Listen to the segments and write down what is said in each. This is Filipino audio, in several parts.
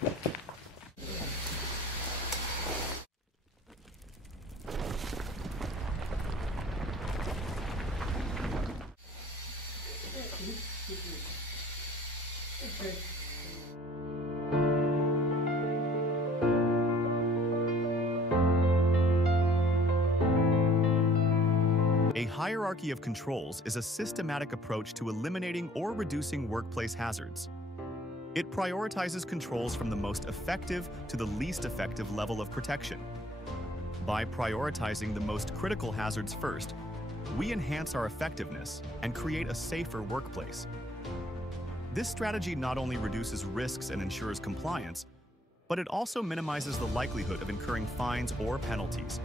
A hierarchy of controls is a systematic approach to eliminating or reducing workplace hazards. It prioritizes controls from the most effective to the least effective level of protection. By prioritizing the most critical hazards first, we enhance our effectiveness and create a safer workplace. This strategy not only reduces risks and ensures compliance, but it also minimizes the likelihood of incurring fines or penalties.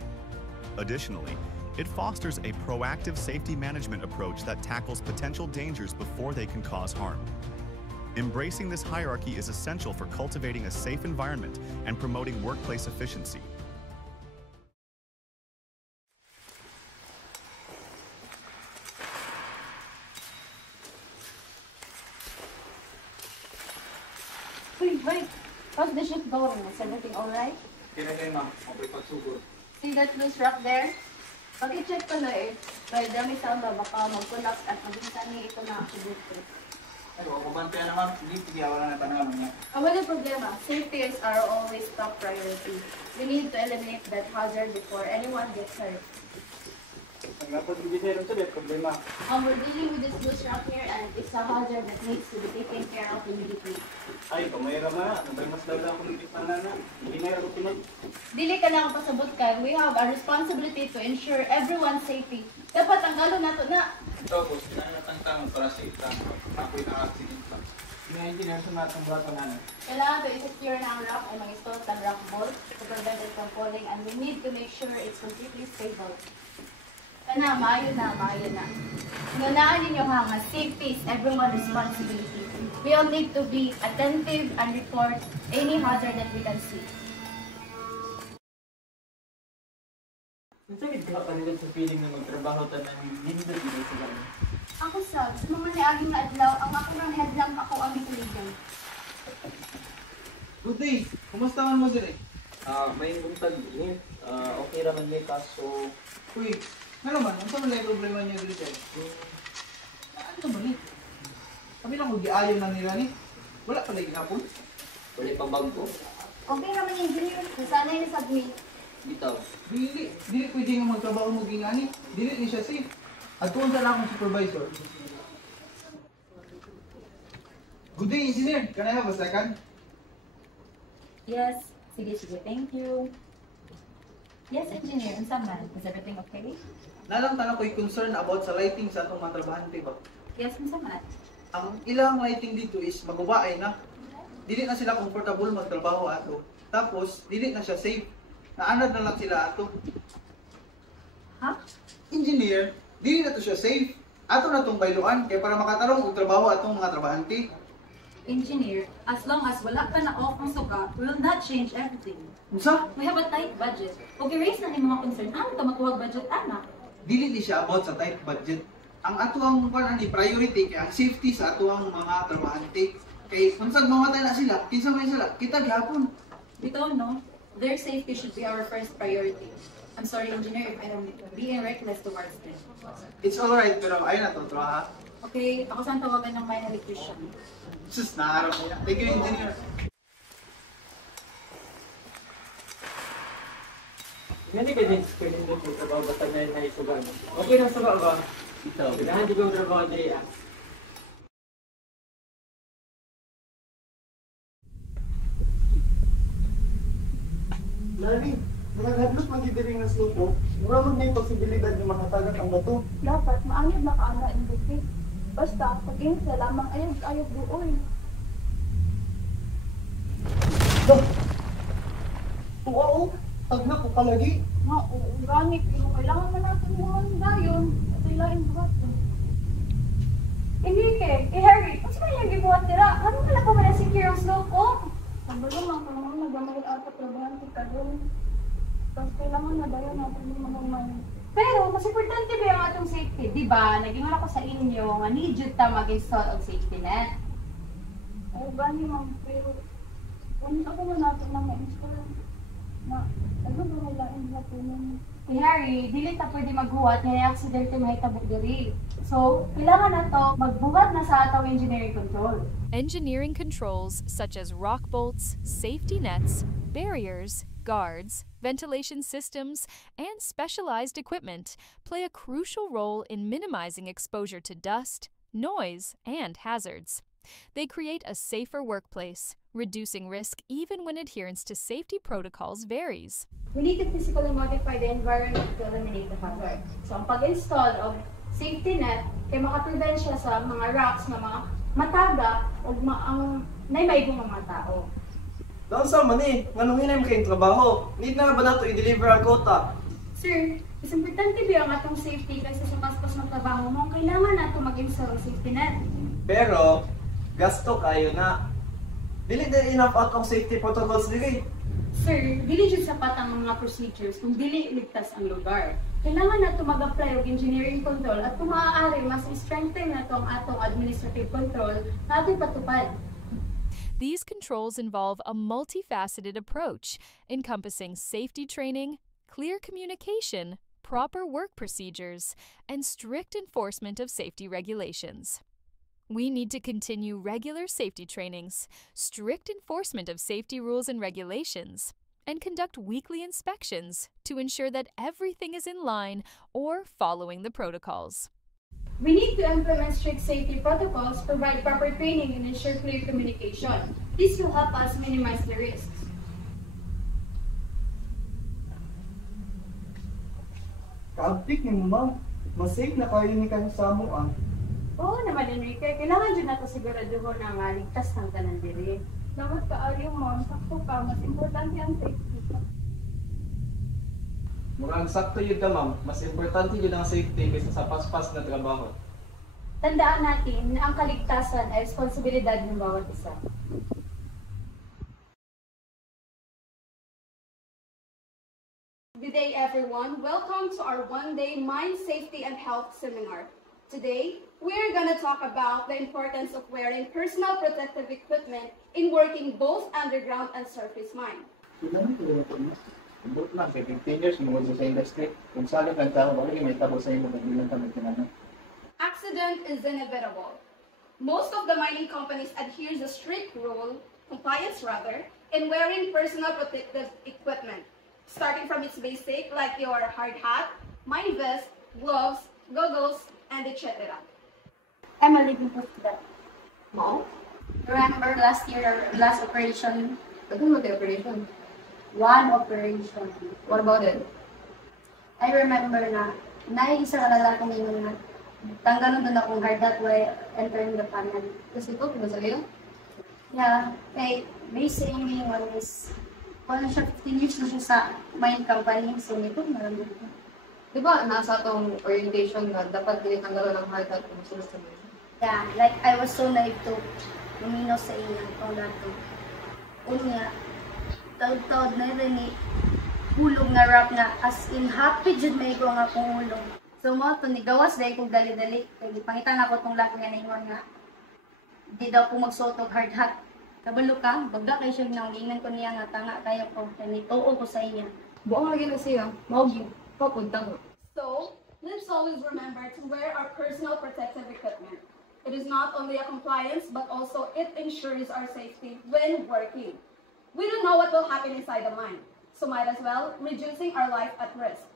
Additionally, it fosters a proactive safety management approach that tackles potential dangers before they can cause harm. Embracing this hierarchy is essential for cultivating a safe environment and promoting workplace efficiency. Wait. How's the shift going? Is everything alright? Okay, ma'am. Okay, pagsugod. See that loose rock there? Pag-i-check ko na kaya dami sama baka mag-collapse at mabinsani ito na akibot ko. Ay, wag kumantiya naman. Sige, wala na panahon niya. Wala problema. Safety is our always top priority. We need to eliminate that hazard before anyone gets hurt. Ang dapat ibigay rin sa problema. We're dealing with this loose rock here and it's a hazard that needs to be taken care of immediately. Ay, pamayra na. Nabay mas daw lang kung hindi pa na. Hindi na ako tunod. Dili ka na pasabot ka. We have a responsibility to ensure everyone's safety. Dapat ang galo nato na. Ito, boss. Kinanatang-tangan para sa itang. Ako'y na-accident pa. Pina-engineer sa natang bata na. Kailangan to i-secure na ang rock ay mag-install ng rock bolt to prevent it from falling and we need to make sure it's completely stable. Kana, maayo na. Ngunaan ninyo ha, nga safety is everyone's responsibility. We all need to be attentive and report any hazard that we can see. Nasakit ka kanila sa feeling na magtrabaho tayo ng limited dito sa kanya. Ako sa mga niaging na adlaw, ang ako ng headlamp ako ang ituligan. Good day! Kumusta man mo dire? May buntag din. Okay raman may kaso. Uy, ano man? Ano man yung problema niya dito? Ano ba ni? Kami lang mag-iayon na nila ni. Wala pala yung hapon. Wala pang bago. Okay naman yung engineer. Nasanay na submit. Bitaw. Dili pwede nga magtrabaho mo ginani. Dili ni siya safe. At tuon sa lang akong supervisor. Good day, engineer. Can I have a second? Yes. Sige. Thank you. Yes, engineer. Unsa man? Is everything okay? Nalang tanong ko'y concern about sa lighting sa atong mga trabahante ba? Yes, unsa man? Ang ilang lighting dito is magubaay na. Dili na sila comfortable magtrabaho ato. Tapos, dili na siya safe. Naanad na lang sila ato. Ha? Engineer, dili na to siya safe. Ato na tong bayluan kaya para makatarong og trabaho atong mga trabahante. Engineer, as long as wala ka na off ang suga, will not change everything. Unsa? We have a tight budget. Kung i-raise na ni mga concern, ano ka makuha budget, anak? Dili ni siya about sa tight budget. Ang ato ang ni priority kay ang safety sa ato ang mga trabahante. Kay unsag mamatay na sila, kinsa may sila, kita gihapon. Bitaw, no? Their safety should be our first priority. I'm sorry, engineer, if I am being reckless towards them. It's alright, pero ayun na to, ha? Okay, ako saan tawagan ng my electrician. Sus, naharap niya. Thank you, engineer. Gani ka din sa pwede mo sa trabaho basta na isugan. Okay lang sa ba? Ito. Kailangan di ba yung trabaho diri? Lani, mga hadlok magidiring na slopo, mura mo may posibilidad na makatagat ang bato. Dapat maangid na kaana indicate. Basta, pag-init na lamang ayag buoy. Dok! Oo, tagna ko palagi. Nga, organic. Pero kailangan man natin mga dayon. At ilain buhat. Enrique, Harry, kung saan yung gibuhat nila? Ano pala ko man secure ang slope ko? Pagbalong lang kung mga nagmamahal ato trabahan kita doon. Tapos kailangan na dayon natin yung mga man. Pero, mas importante ba yung atong safety? Di ba? Naging ako sa inyo nga need you ta mag-install og safety net. Oo, gani ma'am. Pero Kung ako na natin lang na-install na ano ba kailangan na po nung Harry, dili ta pwede magbuhat nga accident yung mahitabo diri. So, kailangan na to magbuhat na sa atong engineering control. Engineering controls such as rock bolts, safety nets, barriers, guards, ventilation systems, and specialized equipment play a crucial role in minimizing exposure to dust, noise, and hazards. They create a safer workplace, reducing risk even when adherence to safety protocols varies. We need to physically modify the environment to eliminate the hazard. So, ang pag-install of safety net kay makaprevent siya sa mga rocks na mga mataga o ang naimaigong mga tao. Doon sa man eh, nganong hinay mo kayong trabaho? Need na ba na ito i-deliver ang quota? Sir, mas importante ba ang atong safety kaysa sa paspas ng trabaho mo? Kailangan na ito mag-install ang safety net. Pero, gasto kayo na. Dili din enough atong safety protocols dili. Sir, dili jud sapat ang mga procedures kung dili ligtas ang lugar. Kailangan na ito mag-apply og engineering control at kung maaari, mas strengthen na ito ang atong administrative control na ating patupad. These controls involve a multifaceted approach, encompassing safety training, clear communication, proper work procedures, and strict enforcement of safety regulations. We need to continue regular safety trainings, strict enforcement of safety rules and regulations, and conduct weekly inspections to ensure that everything is in line or following the protocols. We need to implement strict safety protocols, provide proper training, and ensure clear communication. This will help us minimize the risks. Kaabtik ni mo, ma'am. Mas-safe na kayo ni kayo sa mo, ah. Oo naman, Enrique. Kailangan dyan nato siguraduhin na nga ligtas ng tanan diri. Dapat kaayo mo, sakto ka. Mas importante ang safety. Murang sakto yun ka ma'am. Mas importante yun ang safety kaysa sa paspas na trabaho. Tandaan natin na ang kaligtasan ay responsibilidad ng bawat isa. Good day, everyone. Welcome to our one-day Mine Safety and Health Seminar. Today, we're going to talk about the importance of wearing personal protective equipment in working both underground and surface mine. Kailangan ko rin ito, mas. Ibot lang, 15 years, mungod sa industry. Kung saan ang tao, bakit may tabo sa iyo, magbilang kami kinanan. Accident is inevitable. Most of the mining companies adhere to strict compliance in wearing personal protective equipment, starting from its basic, like your hard hat, mine vest, gloves, goggles, and etc. I'm a living proof to that. Mom, remember last year, last operation? Ano mo the operation? One operation. What about it? I remember na isa ka lalaki na yung tanggalon doon akong hard hat while entering the panel. Kasi ito, pinasaliyo? Yeah, kay basic yung one is wala siya 15 years na siya sa mine company. So, nito, maraming ito. Di ba, nasa itong orientation na dapat tinitanggalan ng hard hat kung gusto mo. Yeah, like I was so naive to lumino sa inyo kung nato. Unya, taod-taod na rin ni hulog nga rap na as in happy jud may ko nga kong hulog. So mo to ni gawas dahil kong dali-dali. Kaya pangitan ako tong laki nga ningon nga di daw ko magsuot og hard hat. Kabalo ka, bagda kay siya nang gingan ko niya nga tanga kayo ko. Kani tuo ko sa iya. Buong lagi na siya. Mawag yun. Papuntang. So, let's always remember to wear our personal protective equipment. It is not only a compliance, but also it ensures our safety when working. We don't know what will happen inside the mine, so might as well reducing our life at risk.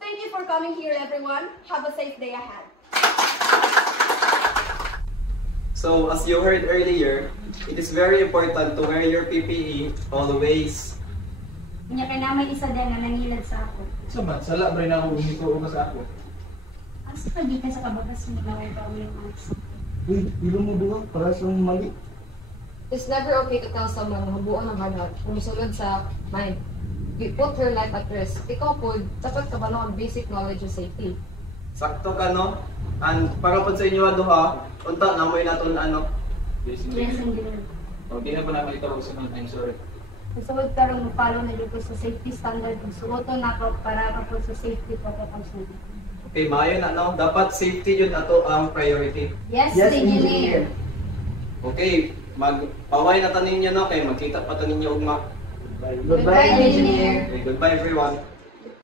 Thank you for coming here, everyone. Have a safe day ahead. So, as you heard earlier, it is very important to wear your PPE always. Unya kay na may isa din nga nangilad sa ako. So man, sala ba rin ako bumito o sa ako? Asa pa di ka sa kabagas mo na may pawin ang Uy, ilo mo buwag, para sa mali. It's never okay to tell someone na mabuo ng hard hat kung sulod sa mind. We put her life at risk. Ikaw po, dapat ka ba ng basic knowledge of safety? Sakto ka, no? And para po sa inyo duha, unta na mo naton ano? Yes, engineer. O, di na po naman ito sunod. I'm sorry. Susunod ka rin mag-follow na dito sa safety standard. Suoto na ako para ako sa safety protocols na dito. Okay, maayo na, no? Dapat safety yun ato ang priority. Yes, Yes, engineer. Okay, Magpaway na tanin niyo no kay magkita pa tanin niyo ugma. Goodbye, engineer. Okay, goodbye everyone.